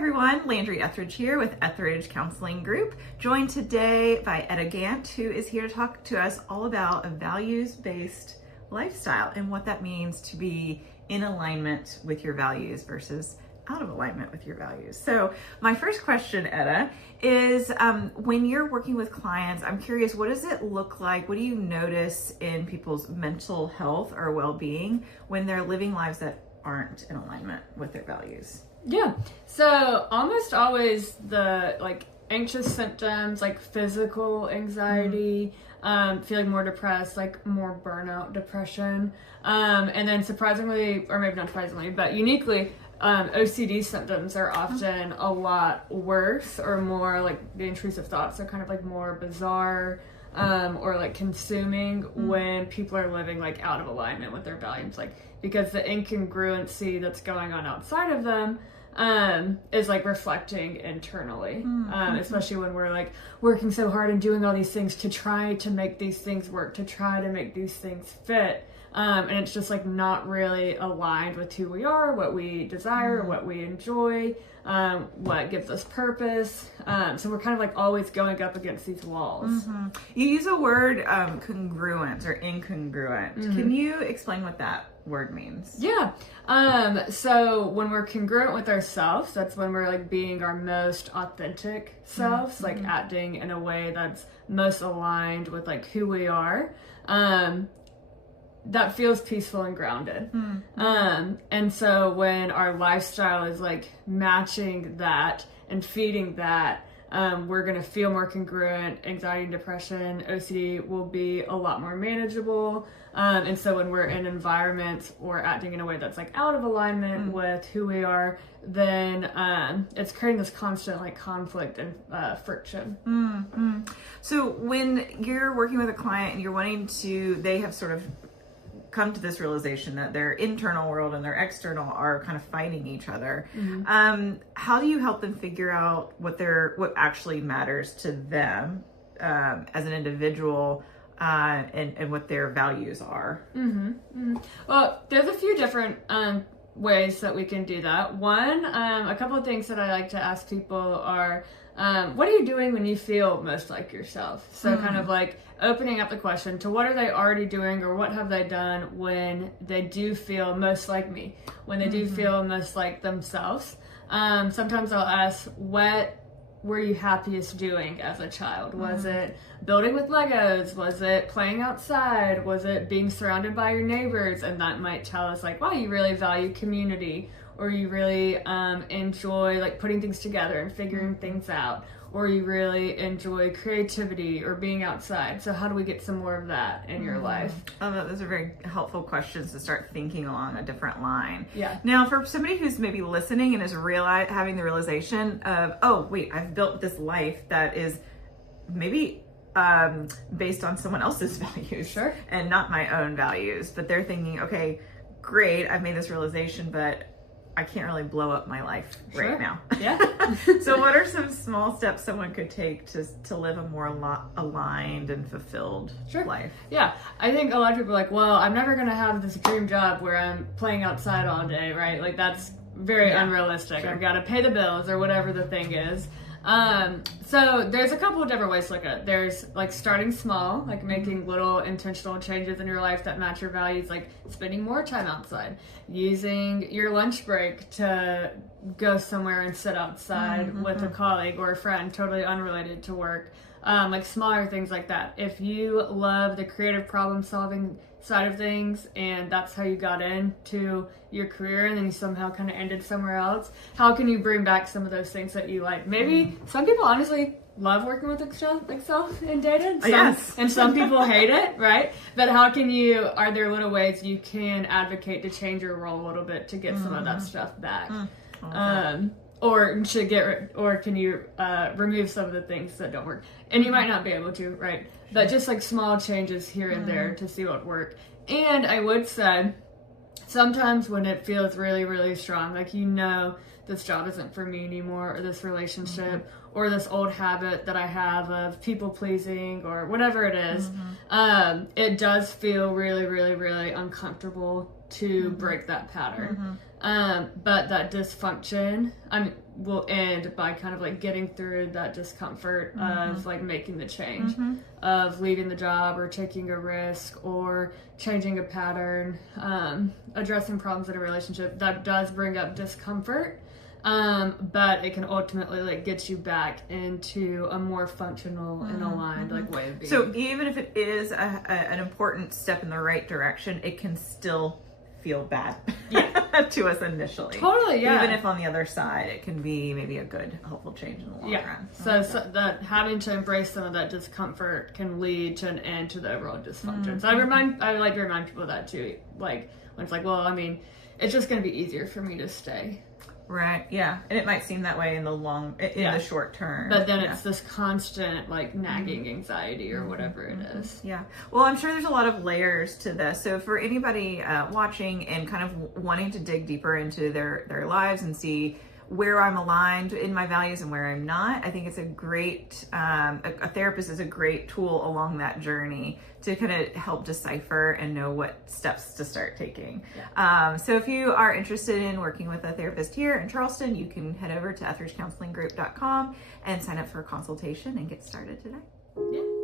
everyone, Landry Etheridge here with Etheridge Counseling Group, joined today by Etta Gant, who is here to talk to us all about a values-based lifestyle and what that means to be in alignment with your values versus out of alignment with your values. So my first question, Etta, is when you're working with clients, I'm curious, what does it look like? What do you notice in people's mental health or well-being when they're living lives that aren't in alignment with their values? Yeah, so almost always the anxious symptoms, like physical anxiety, feeling more depressed, like more burnout, depression, and then surprisingly, or maybe not surprisingly, but uniquely, OCD symptoms are often a lot worse, or more like the intrusive thoughts are kind of like more bizarre, or like consuming when people are living like out of alignment with their values, like because the incongruency that's going on outside of them is like reflecting internally, especially when we're like working so hard and doing all these things to try to make these things work, to try to make these things fit. And it's just like not really aligned with who we are, what we desire, what we enjoy, what gives us purpose. So we're kind of like always going up against these walls. You use a word, congruent or incongruent. Can you explain what that word means? Yeah. So when we're congruent with ourselves, that's when we're like being our most authentic selves, like acting in a way that's most aligned with like who we are. That feels peaceful and grounded. And so when our lifestyle is like matching that and feeding that, we're going to feel more congruent. Anxiety and depression, OCD will be a lot more manageable. And so when we're in environments or acting in a way that's like out of alignment with who we are, then it's creating this constant like conflict and friction. So when you're working with a client and you're wanting to, they have sort of come to this realization that their internal world and their external are kind of fighting each other. How do you help them figure out what actually matters to them as an individual and what their values are? Well, there's a few different ways that we can do that. One, a couple of things that I like to ask people are, what are you doing when you feel most like yourself? So kind of like opening up the question to what are they already doing, or what have they done when they do feel most like me, when they do feel most like themselves. Sometimes I'll ask, what were you happiest doing as a child? Was it building with Legos? Was it playing outside? Was it being surrounded by your neighbors? And that might tell us like, wow, you really value community, or you really enjoy like putting things together and figuring things out, or you really enjoy creativity or being outside. So how do we get some more of that in your life? Oh, those are very helpful questions to start thinking along a different line. Yeah. Now, for somebody who's maybe listening and is having the realization of, oh, wait, I've built this life that is maybe based on someone else's values and not my own values, but they're thinking, okay, great, I've made this realization, but I can't really blow up my life right now. Yeah. So what are some small steps someone could take to live a more aligned and fulfilled life? Yeah. I think a lot of people are like, well, I'm never going to have this dream job where I'm playing outside all day, right? Like that's very unrealistic. I've got to pay the bills or whatever the thing is. So there's a couple of different ways to look at it. There's like starting small, like making little intentional changes in your life that match your values, like spending more time outside, using your lunch break to go somewhere and sit outside with a colleague or a friend, totally unrelated to work. Like smaller things like that. If you love the creative problem solving side of things and that's how you got into your career and then you somehow kind of ended somewhere else, how can you bring back some of those things that you like? Maybe some people honestly love working with Excel and data, and some people hate it, right? But how can are there little ways you can advocate to change your role a little bit to get some of that stuff back? Or can you remove some of the things that don't work? And you might not be able to, right? But just like small changes here and there to see what work. And I would say, sometimes when it feels really, really strong, like this job isn't for me anymore, or this relationship, or this old habit that I have of people pleasing, or whatever it is, it does feel really, really, really uncomfortable to break that pattern. But that dysfunction, will end by kind of like getting through that discomfort of like making the change, of leaving the job or taking a risk or changing a pattern, addressing problems in a relationship. That does bring up discomfort, but it can ultimately like get you back into a more functional and aligned like way of being. So even if it is an important step in the right direction, it can still feel bad to us initially. Totally, yeah. Even if on the other side it can be maybe a good, helpful change in the long run. So that having to embrace some of that discomfort can lead to an end to the overall dysfunction. So I like to remind people of that too. Like when it's like, well, I mean, it's just going to be easier for me to stay. Right. Yeah. And it might seem that way in the short term. But then it's this constant like nagging anxiety or whatever it is. Yeah. Well, I'm sure there's a lot of layers to this. So for anybody watching and kind of wanting to dig deeper into their lives and see where I'm aligned in my values and where I'm not, I think it's a great, a therapist is a great tool along that journey to kind of help decipher and know what steps to start taking. Yeah. So if you are interested in working with a therapist here in Charleston, you can head over to etheridgecounselinggroup.com and sign up for a consultation and get started today. Yeah.